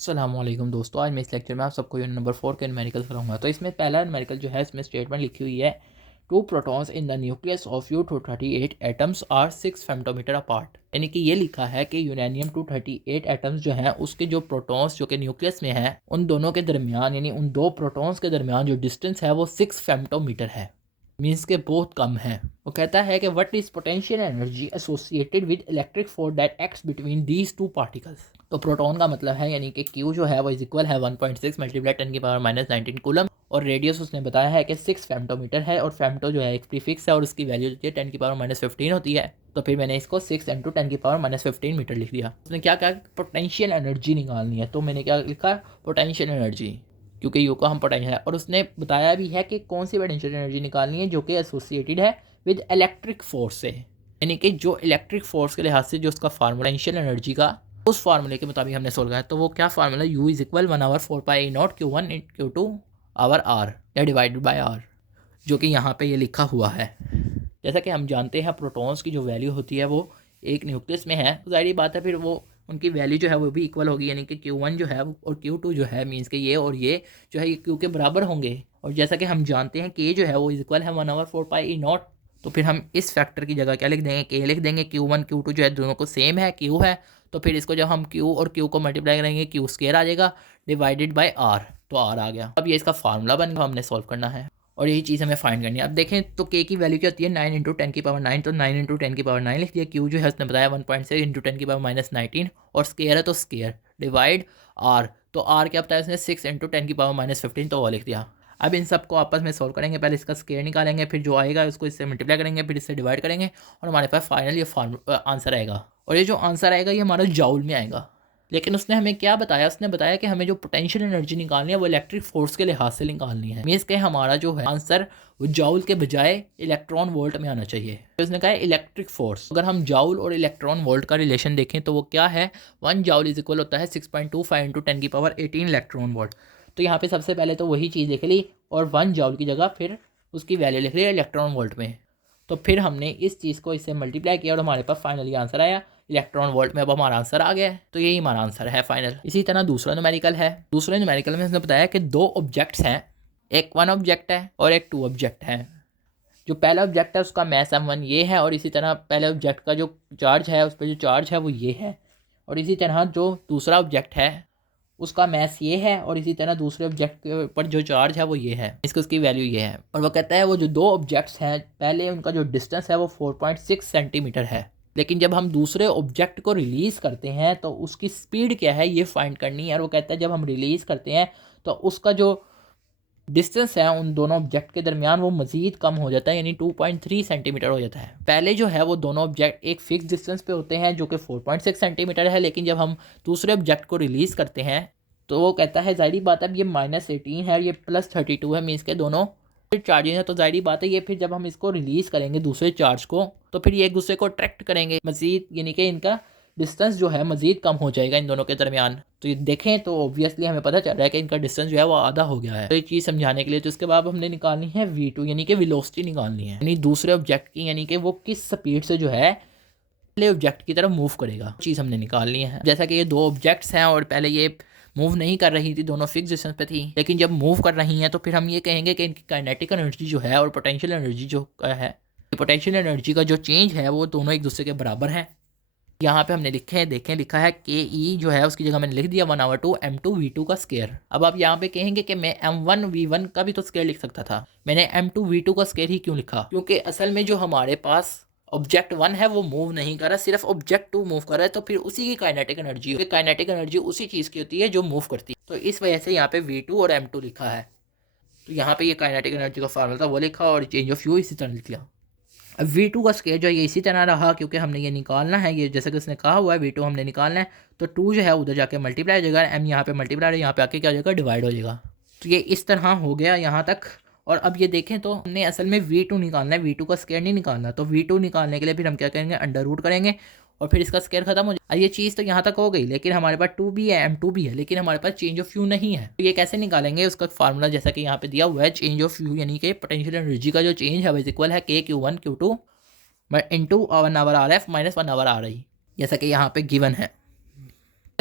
अस्सलामुअलैकुम दोस्तों, आज मैं इस लेक्चर में आप सबको यूनिट नंबर 4 के न्यूमेरिकल कराऊंगा। तो इसमें पहला न्यूमेरिकल जो है इसमें स्टेटमेंट लिखी हुई है, two protons in the nucleus of U-238 atoms are 6 femtometre apart. यानी कि ये लिखा है कि यूरेनियम 238 एटम्स जो हैं उसके जो प्रोटॉन्स जो कि न्यूक्लियस में है उन दोनों के दरमियान यानी उन दो प्रोटॉन्स के दरमियान जो डिस्टेंस है वो 6 फेमटोमीटर है, मीन्स के बहुत कम है। वो कहता है कि what is potential energy associated with electric force that acts between these two particles. तो प्रोटॉन का मतलब है यानी कि Q जो है वो इज इक्वल है 1.6 मल्टीप्लाई 10⁻⁻19 कूलम, और रेडियस उसने बताया है कि 6 फेमटोमीटर है, और फेमटो जो है एक प्रीफिक्स है और उसकी वैल्यू जो है 10⁻⁻15 होती है। तो फिर मैंने इसको 6 इंटू 10⁻⁻15 मीटर लिख दिया। उसने क्या कहा, पोटेंशियल एनर्जी निकालनी है, तो मैंने क्या लिखा, पोटेंशियल एनर्जी, क्योंकि यू को हम पोटेंशियल है। और उसने बताया भी है कि कौन सी पोटेंशियल एनर्जी निकालनी है जो कि एसोसिएटेड है विद इलेक्ट्रिक फोर्स से, यानी कि जो इलेक्ट्रिक फोर्स के लिहाज से जो उसका फार्मूला पोटेंशियल एनर्जी का उस फार्मूले के मुताबिक हमने सोल्व किया। तो वो क्या formula, U is equal 1/4πE0 Q1 Q2 over R या डिवाइडेड बाय आर, जो कि यहाँ पे ये लिखा हुआ है। जैसा कि हम जानते हैं प्रोटॉन्स की जो वैल्यू होती है वो एक न्यूक्लियस में है, तो जाहिर बात है फिर वो उनकी वैल्यू जो है वो भी इक्वल होगी, यानी कि Q1 जो है और Q2 जो है मीन्स के ये और ये जो है ये Q के बराबर होंगे। और जैसा कि हम जानते हैं K जो है वो इज इक्वल है 1/4πE0, तो फिर हम इस फैक्टर की जगह क्या लिख देंगे, K लिख देंगे। Q1 Q2 जो है दोनों को सेम है, Q है, तो फिर इसको जब हम Q और Q को मल्टीप्लाई करेंगे Q स्क्वायर आ जाएगा डिवाइडेड बाय R, तो R आ गया। अब ये इसका फार्मूला बन गया, हमने सॉल्व करना है और यही चीज़ हमें फाइंड करनी है। अब देखें तो K की वैल्यू क्या होती है, 9 इंटू 10⁻9, तो 9 इंटू 10⁻9 लिख दिया। Q जो है उसने बताया 1.6 इंटू 10⁻⁻19, और स्केयर है तो स्केयर डिवाइड R, तो R क्या बताया उसने 6 इंटू 10⁻⁻15, तो वो लिख दिया। अब इन सबको आपस में सोल्व करेंगे, पहले इसका स्केयर निकालेंगे, फिर जो आएगा उसको इससे मल्टीप्लाई करेंगे, फिर इससे डिवाइड करेंगे, और हमारे पास फाइनल ये आंसर आएगा। और ये जो आंसर आएगा ये हमारा जाउल में आएगा। लेकिन उसने हमें क्या बताया, उसने बताया कि हमें जो पोटेंशियल एनर्जी निकालनी है वो इलेक्ट्रिक फोर्स के लिहाज से निकालनी है, मीन्स के हमारा जो है आंसर वो जाउल के बजाय इलेक्ट्रॉन वोल्ट में आना चाहिए। तो उसने कहा इलेक्ट्रिक फोर्स, अगर हम जाउल और इलेक्ट्रॉन वोल्ट का रिलेशन देखें तो वो क्या है, 1 जाउल इज इक्वल होता है 6.25 इंटू 10⁻18 इलेक्ट्रॉन वोल्ट। तो यहाँ पे सबसे पहले तो वही चीज़ लिख ली, और 1 जाउल की जगह फिर उसकी वैल्यू लिख ली इलेक्ट्रॉन वोल्ट में। तो फिर हमने इस चीज़ को इससे मल्टीप्लाई किया और हमारे पास फाइनली आंसर आया इलेक्ट्रॉन वोल्ट में। अब हमारा आंसर आ गया है, तो यही हमारा आंसर है फाइनल। इसी तरह दूसरा न्यूमेरिकल है। दूसरे न्यूमेरिकल में उसने बताया कि दो ऑब्जेक्ट्स हैं, एक 1 ऑब्जेक्ट है और एक 2 ऑब्जेक्ट है। जो पहला ऑब्जेक्ट है उसका मैस m1 ये है, और इसी तरह पहले ऑब्जेक्ट का जो चार्ज है उस पर जो चार्ज है वो ये है, और इसी तरह जो दूसरा ऑब्जेक्ट है उसका मैस ये है, और इसी तरह दूसरे ऑब्जेक्ट के ऊपर जो चार्ज है वो ये है, इसको उसकी वैल्यू ये है। और वो कहता है वो जो दो ऑब्जेक्ट्स हैं पहले उनका जो डिस्टेंस है वो 4.6 सेंटीमीटर है, लेकिन जब हम दूसरे ऑब्जेक्ट को रिलीज़ करते हैं तो उसकी स्पीड क्या है ये फाइंड करनी है। और वो कहता है जब हम रिलीज़ करते हैं तो उसका जो डिस्टेंस है उन दोनों ऑब्जेक्ट के दरमियान वो मज़ीद कम हो जाता है, यानी 2.3 सेंटीमीटर हो जाता है। पहले जो है वो दोनों ऑब्जेक्ट एक फिक्स डिस्टेंस पे होते हैं जो कि 4.6 सेंटीमीटर है, लेकिन जब हम दूसरे ऑब्जेक्ट को रिलीज़ करते हैं तो वो कहता है ज़ाहिर बात है ये -18 है और ये +32 है, मीन्स के दोनों चार्जेस है, तो ज़ाहिर बात है ये फिर जब हम इसको रिलीज़ करेंगे दूसरे चार्ज को तो फिर ये एक दूसरे को अट्रैक्ट करेंगे मज़ीद, यानी कि इनका डिस्टेंस जो है मज़ीद कम हो जाएगा इन दोनों के दरमियान। तो ये देखें तो ऑब्वियसली हमें पता चल रहा है कि इनका डिस्टेंस जो है वो आधा हो गया है। तो ये चीज़ समझाने के लिए तो इसके बाद हमने निकालनी है v2, यानी कि वेलोसिटी निकालनी है, यानी दूसरे ऑब्जेक्ट की, यानी कि वो किस स्पीड से जो है पहले ऑब्जेक्ट की तरफ मूव करेगा, चीज़ हमने निकालनी है। जैसा कि ये दो ऑब्जेक्ट्स हैं और पहले ये मूव नहीं कर रही थी, दोनों फिक्स डिस्टेंस पे थी, लेकिन जब मूव कर रही हैं तो फिर हम ये कहेंगे कि इनकी काइनेटिक एनर्जी जो है और पोटेंशियल एनर्जी जो है, पोटेंशियल एनर्जी का जो चेंज है वो दोनों एक दूसरे के बराबर हैं। यहाँ पे हमने लिखा है के ई जो है उसकी जगह मैंने लिख दिया 1/2 m2 v2 का स्केयर। अब आप यहाँ पे कहेंगे कि मैं m1 v1 का भी तो स्केयर लिख सकता था, मैंने m2 v2 का स्केयर ही क्यों लिखा, क्योंकि असल में जो हमारे पास ऑब्जेक्ट 1 है वो मूव नहीं कर रहा, सिर्फ ऑब्जेक्ट 2 मूव कर रहा है, तो फिर उसी की काइनेटिक एनर्जी उसी चीज़ की होती है जो मूव करती है, तो इस वजह से यहाँ पे v2 और m2 लिखा है। तो यहाँ पे ये काइनेटिक एनर्जी का फार्मूला था वो लिखा, और चेंज ऑफ यू इसी तरह लिख लिया। अब v2 का स्केयर जो है ये इसी तरह रहा, क्योंकि हमने ये निकालना है, ये जैसे कि उसने कहा हुआ है v2 हमने निकालना है, तो 2 जो है उधर जाके मल्टीप्लाई हो जाएगा, m यहाँ पे मल्टीप्लाई यहाँ पे आके क्या हो जाएगा, डिवाइड हो जाएगा। तो ये इस तरह हो गया यहाँ तक। और अब ये देखें तो हमने असल में v2 निकालना है, v2 का स्केयर नहीं निकालना। तो v2 निकालने के लिए फिर हम क्या करेंगे, अंडर रूट करेंगे और फिर इसका स्केयर खत्म हो जाए। ये चीज़ तो यहाँ तक हो गई, लेकिन हमारे पास 2 भी है, m2 भी है, लेकिन हमारे पास चेंज ऑफ यू नहीं है। तो ये कैसे निकालेंगे, उसका फार्मूला जैसा कि यहाँ पे दिया हुआ है, चेंज ऑफ यू यानी कि पोटेंशियल एनर्जी का जो चेंज है वो इक्वल है k q1 q2 into 1/RF -1/RI, जैसा कि यहाँ पे गिवन है।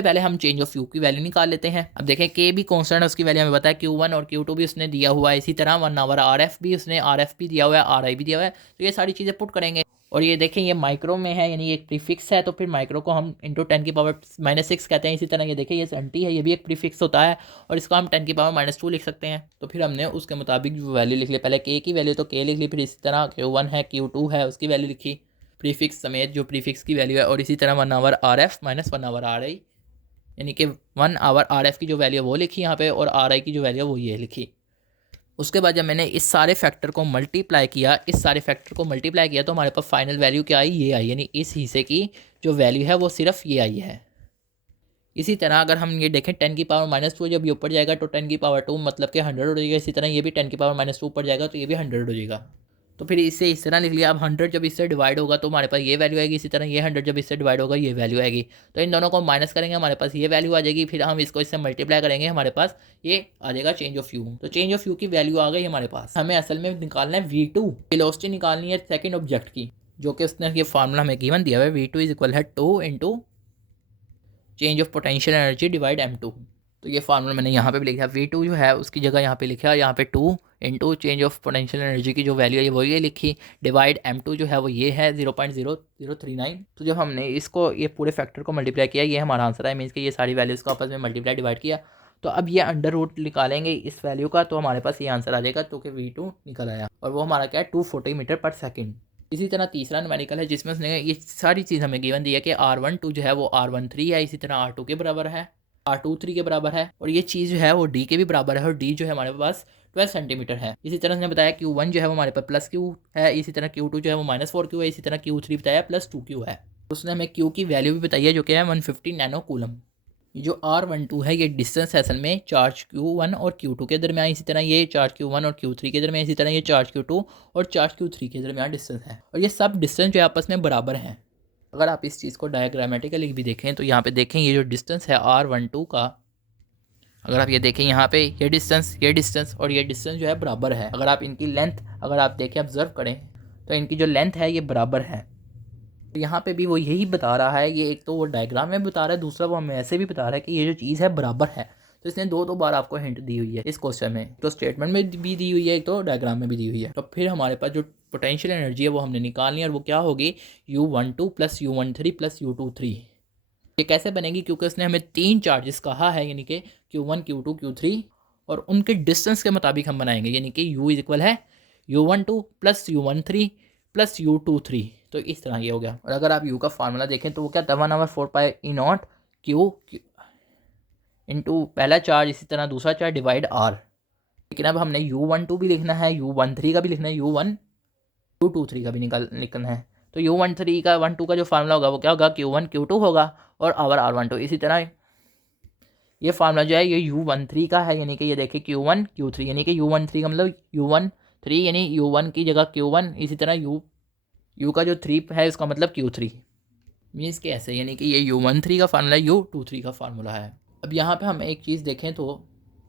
पहले हम चेंज ऑफ यू की वैल्यू निकाल लेते हैं। अब देखें के भी कॉन्स्टेंट है, उसकी वैल्यू हमें पता है Q1 और Q2 भी उसने दिया हुआ है, इसी तरह 1 आवर RF भी उसने RF भी दिया हुआ है, RI भी दिया हुआ है। तो ये सारी चीज़ें पुट करेंगे और ये देखें ये माइक्रो में है, यानी एक प्रीफिक्स है, तो फिर माइक्रो को हम इंटू 10⁻⁻6 कहते हैं। इसी तरह ये देखें ये सेंटी है, ये भी एक प्रीफिक्स होता है और इसको हम 10⁻⁻2 लिख सकते हैं। तो फिर हमने उसके मुताबिक जो वैल्यू लिख ली, पहले के की वैल्यू तो के लिख ली, फिर इसी तरह Q1 है Q2 है उसकी वैल्यू लिखी प्रीफिक्स समेत जो प्रीफिक्स की वैल्यू है, और इसी तरह 1 over RF minus 1 over RI, यानी कि 1 आवर RF की जो वैल्यू है वो लिखी यहाँ पे, और RI की जो वैल्यू है वो ये लिखी। उसके बाद जब मैंने इस सारे फैक्टर को मल्टीप्लाई किया, तो हमारे पास फाइनल वैल्यू क्या आई, ये आई, यानी इस हिस्से की जो वैल्यू है वो सिर्फ ये आई है। इसी तरह अगर हम ये देखें 10⁻⁻2 जब ये ऊपर जाएगा तो 10⁻2 मतलब कि 100 हो जाएगा। इसी तरह ये भी 10⁻2 ऊपर जाएगा तो ये भी 100 हो जाएगा। तो फिर इसे इस तरह लिख लिया। अब 100 जब इससे डिवाइड होगा तो हमारे पास ये वैल्यू आएगी, इसी तरह ये 100 जब इससे डिवाइड होगा ये वैल्यू आएगी। तो इन दोनों को माइनस करेंगे, हमारे पास ये वैल्यू आ जाएगी, फिर हम इसको इससे मल्टीप्लाई करेंगे, हमारे पास ये आ जाएगा चेंज ऑफ यू। तो चेंज ऑफ यू की वैल्यू आ गई हमारे पास। हमें असल में निकालना है V2, वेलोसिटी निकालनी है सेकेंड ऑब्जेक्ट की, जो कि उसने ये फार्मूला हमें गिवन दिया हुआ है, V2 इज इक्वल है 2 into change of potential energy divide m2। तो ये फार्मूला मैंने यहाँ पे भी लिखा, V2 जो है उसकी जगह यहाँ पे लिखा, यहाँ पे 2 into change of potential energy की जो वैल्यू है वो ये लिखी, डिवाइड m2 जो है वो ये है 0.0039। तो जब हमने इसको ये पूरे फैक्टर को मल्टीप्लाई किया, ये हमारा आंसर है, मीन्स कि ये सारी वैल्यूज़ को आपस में मल्टीप्लाई डिवाइड किया, तो अब ये अंडर रूट निकालेंगे इस वैल्यू का, तो हमारे पास ये आंसर आ जाएगा, तो कि V2 निकल आया, और वो हमारा क्या है 240 मीटर पर सेकेंड। इसी तरह तीसरा न्यूमेरिकल है जिसमें उसने ये सारी चीज़ हमें गिवन दी है कि R12 जो है वो R13 है, इसी तरह R2 के बराबर है, R23 के बराबर है, और ये चीज़ जो है वो D के भी बराबर है, और D जो है हमारे पास 12 सेंटीमीटर है। इसी तरह उसने बताया Q1 जो है वो हमारे पास प्लस Q है, इसी तरह Q2 जो है वो -4Q है, इसी तरह Q3 बताया +2Q है। उसने हमें Q की वैल्यू भी बताई है जो कि है 150 नैनो कूलम। ये जो R12 है ये डिस्टेंस है असल में चार्ज Q1 और Q2 के दरमियान, इसी तरह ये चार्ज Q1 और Q3 के दरमियान, इसी तरह ये चार्ज Q2 और चार्ज Q3 के दरमियान डिस्टेंस है, और ये सब डिस्टेंस जो है आपस में बराबर हैं। अगर आप इस चीज़ को डायग्रामेटिकली भी देखें तो यहाँ पे देखें ये जो डिस्टेंस है R12 का, अगर आप ये देखें यहाँ पे ये डिस्टेंस और ये डिस्टेंस जो है बराबर है। अगर आप इनकी लेंथ अगर आप देखें ऑब्जर्व करें तो इनकी जो लेंथ है ये बराबर है। तो यहाँ पे भी वो यही बता रहा है, ये एक तो वो डायग्राम में बता रहा है, दूसरा वो हमें ऐसे भी बता रहा है कि ये जो चीज़ है बराबर है। तो इसने दो बार आपको हिंट दी हुई है इस क्वेश्चन में, तो स्टेटमेंट में भी दी हुई है, एक तो डायग्राम में भी दी हुई है। तो फिर हमारे पास जो पोटेंशियल एनर्जी है वो हमने निकालनी है, और वो क्या होगी U12 + U13 + U23। ये कैसे बनेगी, क्योंकि उसने हमें 3 चार्जेस कहा है, यानी कि Q1 Q2 Q3, और उनके डिस्टेंस के मुताबिक हम बनाएंगे, यानी कि U इज इक्वल है U12 + U13 + U23। तो इस तरह ये हो गया। और अगर आप U का फार्मूला देखें तो वो क्या था 1/4πE0 Q इंटू पहला चार्ज, इसी तरह दूसरा चार्ज डिवाइड R। लेकिन अब हमने U12 भी लिखना है, U13 का भी लिखना है, U23 का भी लिखना है। तो U13 का 12 का जो फार्मूला होगा वो क्या होगा Q1 Q2 होगा और आवर R12। इसी तरह ये फार्मूला जो है ये U13 का है, यानी कि ये देखिए Q1 Q3, यानी कि U13 का मतलब U13 यानी U1 की जगह Q1, इसी तरह U का जो 3 है उसका मतलब Q3, मीन्स के ऐसे, यानी कि ये U13 का फार्मूला U23 का फार्मूला है। अब यहाँ पे हम एक चीज़ देखें तो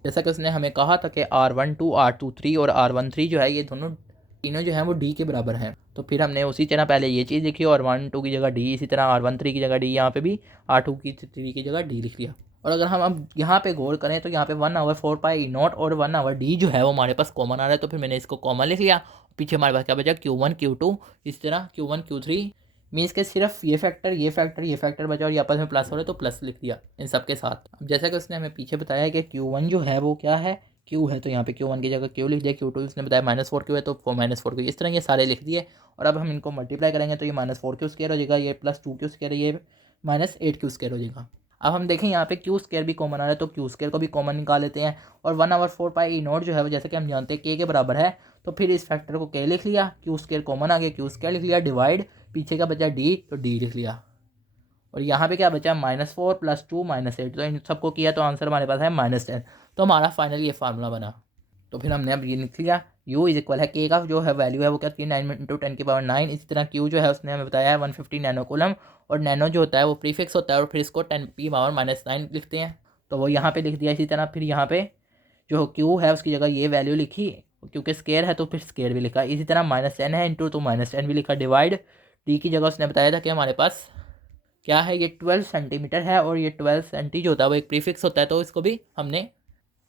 जैसा कि उसने हमें कहा था कि R12 R23 और R13 जो है ये तीनों जो हैं वो D के बराबर हैं। तो फिर हमने उसी तरह पहले ये चीज़ लिखी और R12 की जगह D, इसी तरह R13 की जगह D, यहाँ पे भी R23 की जगह D लिख लिया। और अगर हम अब यहाँ पे गौर करें तो यहाँ पे 1/4πE0 और 1/D जो है वो हमारे पास कॉमन आ रहा है, तो फिर मैंने इसको कॉमन लिख लिया। पीछे हमारे पास क्या बचा Q1 Q2, इस तरह Q1 Q3, मीन्स के सिर्फ ये फैक्टर बचा और ये आपस में प्लस हो रहा है तो प्लस लिख दिया इन सब के साथ। अब जैसा कि उसने हमें पीछे बताया कि Q1 जो है वो क्या है Q है, तो यहाँ पे Q1 की जगह Q लिख दिया, Q2 उसने बताया -4Q है तो -4Q, इस तरह ये सारे लिख दिए। और अब हम इनको मल्टीप्लाई करेंगे तो ये -4Q² हो जाएगा, ये +2Q², ये -8Q² हो जाएगा। अब हम देखें यहाँ पे Q² भी कॉमन आ रहा है तो Q² को भी कॉमन निकाल लेते हैं, और 1/4πE0 जो है वो जैसे कि हम जानते हैं K के बराबर है, तो फिर इस फैक्टर को K लिख लिया, Q² कॉमन आ गया, Q² लिख लिया, डिवाइड पीछे का बचा D तो D लिख लिया, और यहाँ पे क्या बचा -4 + 2 -8, तो इन सबको किया तो आंसर हमारे पास है -10। तो हमारा फाइनल ये फार्मूला बना। तो फिर हमने अब ये लिख लिया U इज इक्वल है K का जो है वैल्यू है वो क्या थी 9 × 10⁹, इसी तरह Q जो है उसने हमें बताया है 150 नैनो कूलम, और नैनो जो होता है वो प्रीफिक्स होता है, और फिर इसको 10⁻⁻9 लिखते हैं, तो वो यहाँ पे लिख दिया। इसी तरह फिर यहाँ पे जो Q है उसकी जगह ये वैल्यू लिखी, क्योंकि स्केयर है तो फिर स्केयर भी लिखा, इसी तरह -10 है इंटू तो -10 भी लिखा, डिवाइड D की जगह उसने बताया था कि हमारे पास क्या है, ये 12 सेंटीमीटर है और ये 12 सेंटी जो होता है वो एक प्रीफिक्स होता है, तो इसको भी हमने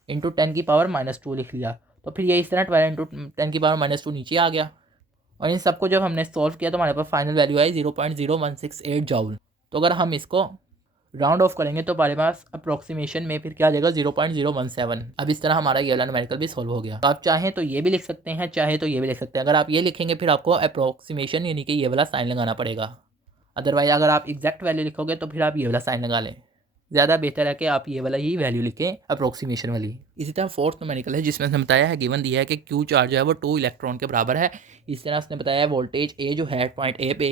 इंटू 10⁻²- लिख लिया। तो फिर ये इस तरह 12 इंटू 10⁻² नीचे आ गया। और इन सबको जब हमने सॉल्व किया तो हमारे पास फाइनल वैल्यू आई 0.0168 जूल। तो अगर हम इसको राउंड ऑफ करेंगे तो हमारे पास अप्रोक्सीमेशन में फिर क्या आ जाएगा 0.017। अब इस तरह हमारा ये वाला न्यूमेरिकल भी सॉल्व हो गया। तो आप चाहें तो ये भी लिख सकते हैं, चाहे तो ये भी लिख सकते हैं। अगर आप ये लिखेंगे फिर आपको अप्रोक्सीमेशन यानी कि ये वाला साइन लगाना पड़ेगा। अदरवाइज अगर आप एग्जैक्ट वैल्यू लिखोगे तो फिर आप ये वाला साइन लगा लें। ज़्यादा बेहतर है कि आप ये वाला ही वैल्यू लिखें, अप्रोक्सीमेशन वाली। इसी तरह फोर्थ न्यूमेरिकल है जिसमें उसने बताया है, गिवन दिया है कि क्यू चार्ज जो है वो 2 इलेक्ट्रॉन के बराबर है। इस तरह उसने बताया है वोल्टेज ए जो है पॉइंट ए पे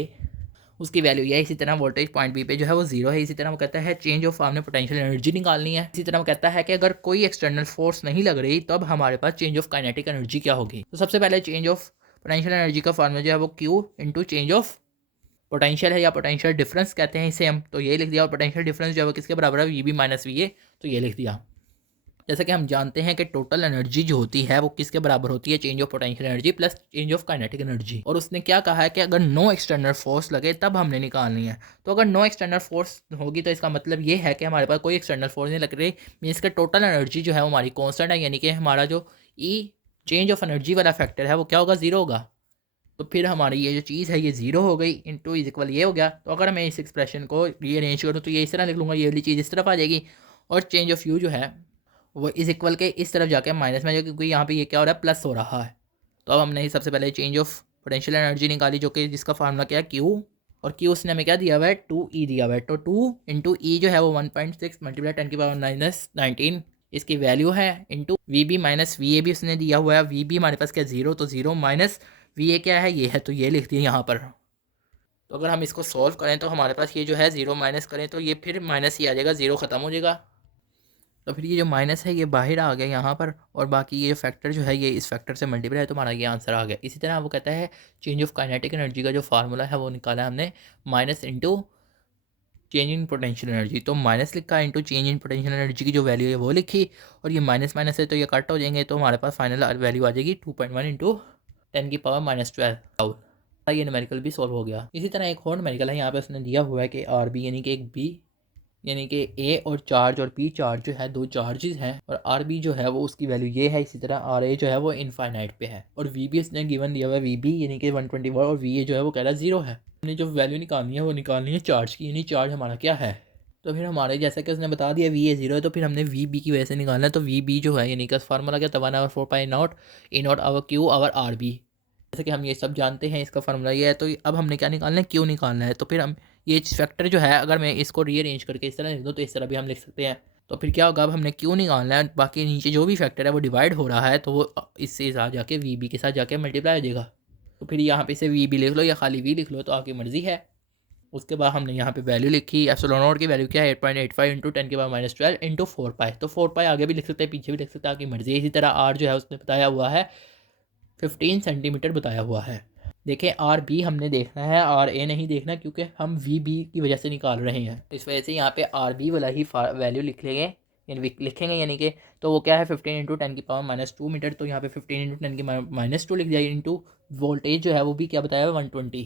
उसकी वैल्यू ये है। इसी तरह वोल्टेज पॉइंट बी पे जो है वो 0 है। इसी तरह वो कहता है चेंज ऑफ आपने पोटेंशियल एनर्जी निकालनी है। इसी तरह वो कहता है कि अगर कोई एक्सटर्नल फोर्स नहीं लग रही तब हमारे पास चेंज ऑफ काइनेटिक एनर्जी क्या होगी। तो सबसे पहले चेंज ऑफ पोटेंशियल एनर्जी का फॉर्मूला जो है वो Q into change of potential है या पोटेंशियल डिफरेंस कहते हैं इसे हम, तो ये लिख दिया। और पोटेंशियल डिफरेंस जो है वो किसके बराबर है, V B minus V A, तो ये लिख दिया। जैसा कि हम जानते हैं कि टोटल एनर्जी जो होती है वो किसके बराबर होती है, change of potential energy plus change of kinetic energy. और उसने क्या कहा है कि अगर नो एक्सटर्नल फोर्स लगे तब हमने निकालनी है। तो अगर नो एक्सटर्नल फोर्स होगी तो इसका मतलब ये है कि हमारे पास कोई एक्सटर्नल फोर्स नहीं लग रही, मीन्स का टोटल एनर्जी जो है वो हमारी कॉन्स्टेंट है, यानी कि हमारा जो ई चेंज ऑफ एनर्जी वाला फैक्टर है वो क्या होगा, 0 होगा। तो फिर हमारी ये जो चीज़ है ये 0 हो गई, इंटू इज इक्वल ये हो गया। तो अगर मैं इस एक्सप्रेशन को रीअरेंज करूँ तो ये इस तरह लिख लूँगा, ये वाली चीज़ इस तरफ आ जाएगी। और चेंज ऑफ यू जो है वो इज इक्वल के इस तरफ जाके माइनस में, जो क्योंकि यहाँ पे ये क्या हो रहा है, प्लस हो रहा है। तो अब हमने सबसे पहले चेंज ऑफ पोटेंशियल एनर्जी निकाली, जो कि जिसका फार्मूला क्या है, क्यू। और क्यू उसने हमें क्या दिया हुआ है, 2E दिया हुआ है। तो 2 इंटू ई जो है वो 1.6 मल्टीप्लाई 10⁻⁻19 इसकी वैल्यू है, into V B minus V A भी उसने दिया हुआ है। वी बी हमारे पास क्या 0, तो 0 माइनस वी ए क्या है, ये है, तो ये लिख दिया यहाँ पर। तो अगर हम इसको सॉल्व करें तो हमारे पास ये जो है 0 माइनस करें तो ये फिर माइनस ही आ जाएगा, 0 ख़त्म हो जाएगा। तो फिर ये जो माइनस है ये बाहर आ गया यहाँ पर, और बाकी ये जो फैक्टर जो है ये इस फैक्टर से मल्टीप्लाई है, तो हमारा ये आंसर आ गया। इसी तरह वो कहता है चेंज ऑफ काइनेटिक एनर्जी का जो फार्मूला है वो निकाला हमने, minus into change in potential energy. तो माइनस लिखा into change in potential energy की जो वैल्यू है वो लिखी, और ये माइनस माइनस है तो ये कट हो जाएंगे, तो हमारे पास फाइनल वैल्यू आ जाएगी 2.1 इंटू 10⁻⁻12। ये न्यूमेरिकल भी सॉल्व हो गया। इसी तरह एक और न्यूमेरिकल है, यहाँ पे उसने दिया हुआ है कि आर बी यानी कि एक बी यानी कि ए और चार्ज और बी चार्ज जो है दो चार्जेस हैं, और आर बी जो है वो उसकी वैल्यू ये है। इसी तरह आर ए जो है वो इनफाइनाइट पे है, और वी बी उसने गिवन दिया हुआ है वी बी यानी कि 120 और वी ए जो है वो कह रहा है 0 है। हमने जो वैल्यू निकालनी है वो निकालनी है चार्ज की, यानी चार्ज हमारा क्या है। तो फिर हमारे जैसा कि उसने बता दिया वी ए 0 है, तो फिर हमने वी बी की वजह से निकालना है। तो वी बी जो है यानी कि फार्मूला क्या था, 1/4π0 A naught over Q over R B. जैसे कि हम ये सब जानते हैं इसका फार्मूला ये है। तो अब हमने क्या निकालना है, क्यू निकालना है। तो फिर हम ये फैक्टर जो है अगर मैं इसको रीअरेंज करके इस तरह लिख दूँ तो इस तरह भी हम लिख सकते हैं। तो फिर क्या होगा, अब हमने क्यू निकालना है, बाकी नीचे जो भी फैक्टर है वो डिवाइड हो रहा है तो वो इससे साथ जाके वी बी के साथ जाके मल्टीप्लाई हो जाएगा। तो फिर यहाँ पे इसे वी बी लिख लो या खाली वी लिख लो, तो आपकी मर्ज़ी है। उसके बाद हमने यहाँ पे वैल्यू लिखी, एप्सिलॉन नॉट की वैल्यू क्या है 8.85 इंटू 10⁻⁻12 इंटू 4π। तो 4π आगे भी लिख सकते हैं पीछे भी लिख सकते हैं, आपकी मर्ज़ी है। इसी तरह आर जो है उसने बताया हुआ है 15 सेंटीमीटर बताया हुआ है। देखें आर बी हमने देखना है, आर ए नहीं देखना, क्योंकि हम वी बी की वजह से निकाल रहे हैं। इस वजह से यहाँ पे आर बी वाला ही वैल्यू लिखेंगे यानी कि तो वो क्या है 15 इंटू 10⁻⁻2 मीटर। तो यहाँ पे 15 इंटू 10⁻⁻2 लिख दिया, इंटू वोल्टेज जो है वो भी क्या बताया है 120,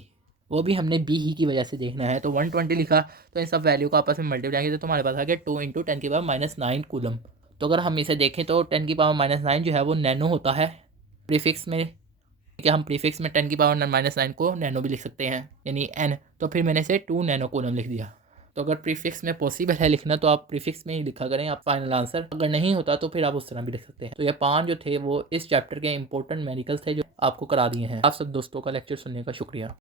वो भी हमने बी ही की वजह से देखना है। तो 120 लिखा, तो इन सब वैल्यू को आपस में मल्टीप्लाई किया तो हमारे पास आ गया 2 इंटू 10⁻⁻9 कूलम। तो अगर हम इसे देखें तो 10⁻⁻9 जो है वो नैनो होता है प्रीफिक्स में, कि हम प्रीफिक्स में 10⁻⁻9 को नैनो भी लिख सकते हैं, यानी एन। तो फिर मैंने इसे 2 नैनो कूलम लिख दिया। तो अगर प्रीफिक्स में पॉसिबल है लिखना तो आप प्रीफिक्स में ही लिखा करें आप फाइनल आंसर, अगर नहीं होता तो फिर आप उस तरह भी लिख सकते हैं। तो ये 5 जो थे वो इस चैप्टर के इंपॉर्टेंट मेडिकल्स थे जो आपको करा दिए हैं। आप सब दोस्तों का लेक्चर सुनने का शुक्रिया।